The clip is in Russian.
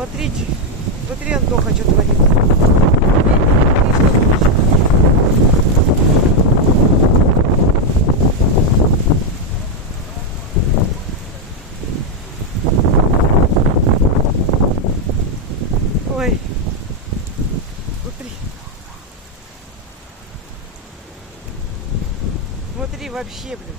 Смотрите, смотри, Антоха, что творит. Ой, смотри. Смотри, вообще, блин.